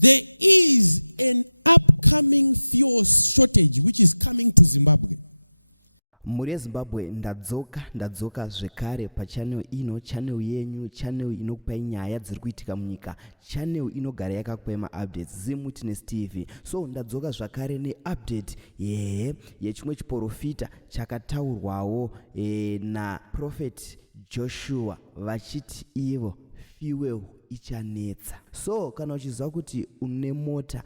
there is an upcoming fuel shortage which is coming to Zimbabwe. Muri Zimbabwe ndadzoka zvekare pachannel ino, channel yenyu, channel inokupai nyaya dziri kuitika munyika, channel inogara yakakwema updates, Zimwitness TV. So ndadzoka zvakare neupdate yechimwe chiprofita chakataurwawo na Prophet Joshua vachiti ivo fuel ichanetsa. So kana uchiziva kuti une mota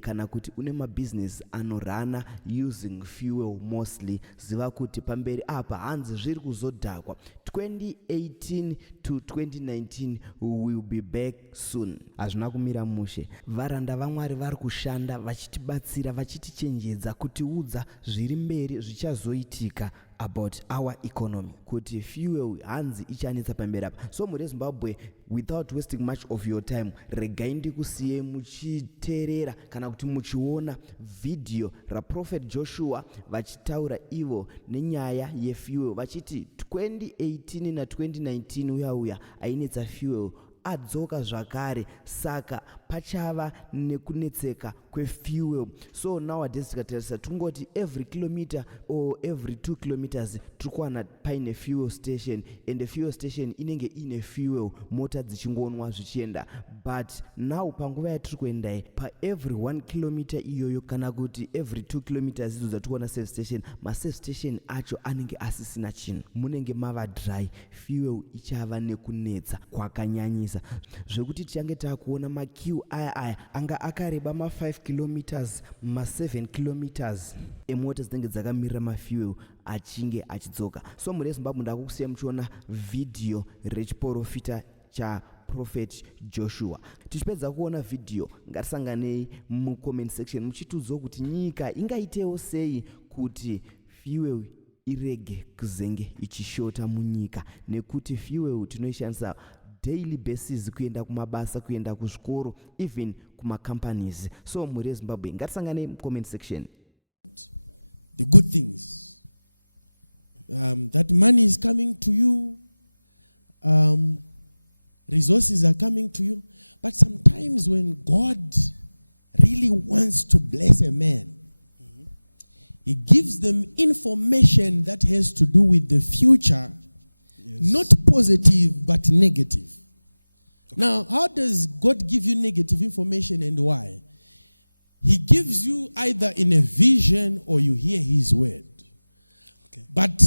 kana kuti une mabusiness anorana using fuel mostly, ziva kuti pamberi apa hanzi zviri kuzodhakwa. 2018 to 2019 we will be back soon. Hazvina kumira mushe. Varanda vaMwari vari kushanda vachitibatsira vachitichenjedza kutiudza zviri mberi zvichazoitika about our economy, kuti fuel hanzi ichanetsa pamberi apa. So muri Zimbabwe, without wasting much of your time, regai ndikusiye muchiteerera kana kuti muchiona video raProphet Joshua vachitaura ivo nenyaya yefuel vachiti 2018 na 2019 uya ainetsa fuel adzoka zvakare, saka pachava nekunetseka kwefuel. So nowadays tikatarisa tungoti every kilometer or every 2 kilometers turikuwana paine fuel station, and the fuel station inenge ine fuel, mota dzichingonwa zvichienda. But now panguva yatiri kuenda pa every 1 kilometer iyoyo kana kuti every 2 kilometers idzo dzatikuona safe station, safe station acho anenge asisina chinhu, munenge mava dry, fuel ichava nekunetsa kwakanyanyisa zvekuti tichange takuona makiu aya anga akareba 5 kilometers 7 kilometers emota dzinenge dzakamirira mafuel achinge achidzoka. So muri Zimbabwe ndakukusiya muchiona video rechiprofita cha Prophet Joshua. Tichipedza kuona video, ngatisanganei mucomment section muchitiudzawo kuti nyika ingaitewo sei kuti fuel irege kuzenge ichishota munyika, nekuti fuel tinoishandisa daily basis kuenda kumabasa, kuenda kuzvikoro, even kuma companies. So muri Zimbabwe ngatisangane mu comment section. The good things, that money is coming to you, resources are coming to you, but sometimes when God really wants to bless a man, he gives them information that has to do with the future. Yes. Not positive, but negative. Okay. Now, how does God give you negative information and why? He gives you either in a vision or you hear his word. Okay. But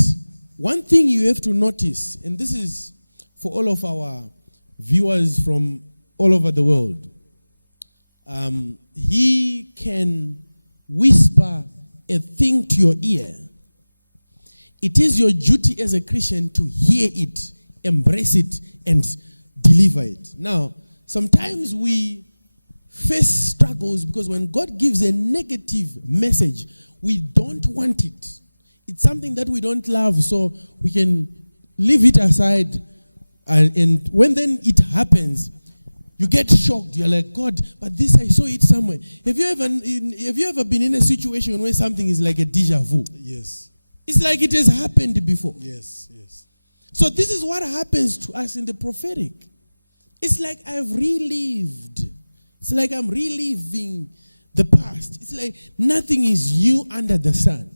one thing you have to notice, and this is for all of our viewers from all over the world, he can whisper a thing to your ear. It is your duty as a Christian to hear it, embrace it, and deliver it. Now, sometimes we face struggles because when God gives a negative message, we don't want it. It's something that we don't love, so we can leave it aside. And when then it happens, you get shocked. You're like, God, but this I saw it somewhere. Have you ever been in a situation where something is like a deja vu? Yes. It's like it has happened before. Yes, yes. So this is what happens to us in the prophetic. It's like I've relived. It's like I'm reliving the past. It's like nothing is new under the sun.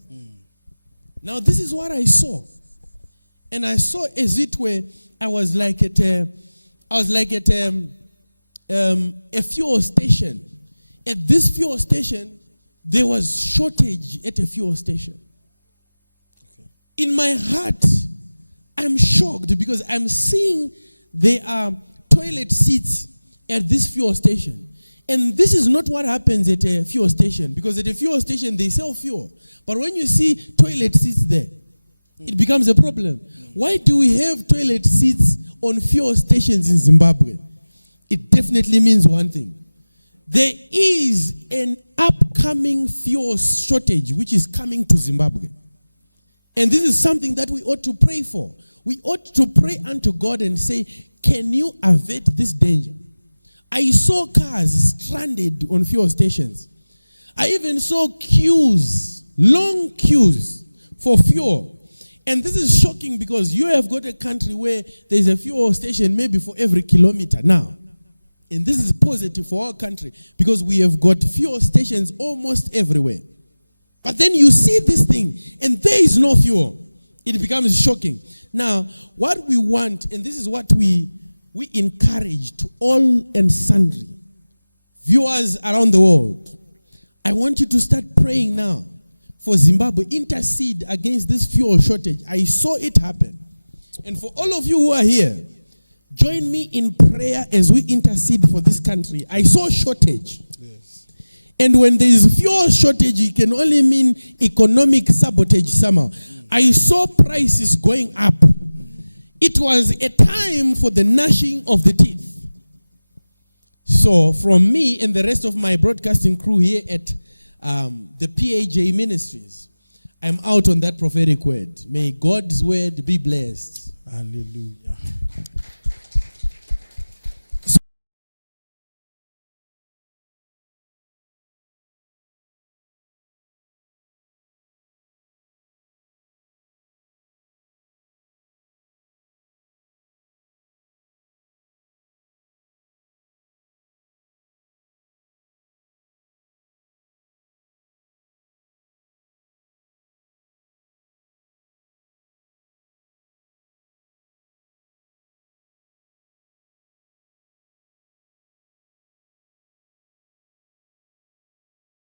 Now this is what I saw. And I saw as it were, I was like at a fuel station. At this fuel station, there was shortage at a fuel station. In my heart, I'm shocked because I'm seeing there are toilet seats at this fuel station. And this is not what happens at a fuel station, because at a fuel station they sell fuel. But when you see toilet seats there, it becomes a problem. Why do we have toilet seats on fuel stations in Zimbabwe? It definitely means one thing. There is an upcoming fuel shortage which is coming to Zimbabwe. And this is something that we ought to pray for. We ought to pray unto God and say, can you avert this danger? I saw cars stranded on fuel stations. I even saw queues, long queues for fuel. And this is shocking because you have got a country where there's a fuel station maybe for every kilometer now. And this is positive for our country because we have got fuel stations almost everywhere. But then you see this thing and there is no fuel. It becomes shocking. Now, what we want, and this is what we encourage to all and sundry viewers around the world, I want you to start praying now for Zimbabwe. Intercede against this fuel shortage. I saw it happen. And for all of you who are here, join me in prayer as we intercede for this country. I saw shortage. Yes. And when there is fuel shortage, it can only mean economic sabotage somehow. I saw prices going up. It was a time for the gnashing of the teeth. So from me and the rest of my broadcasting crew here at the PAJ Ministries, I'm out on that prophetic word. May God's word be blessed. Hallelujah.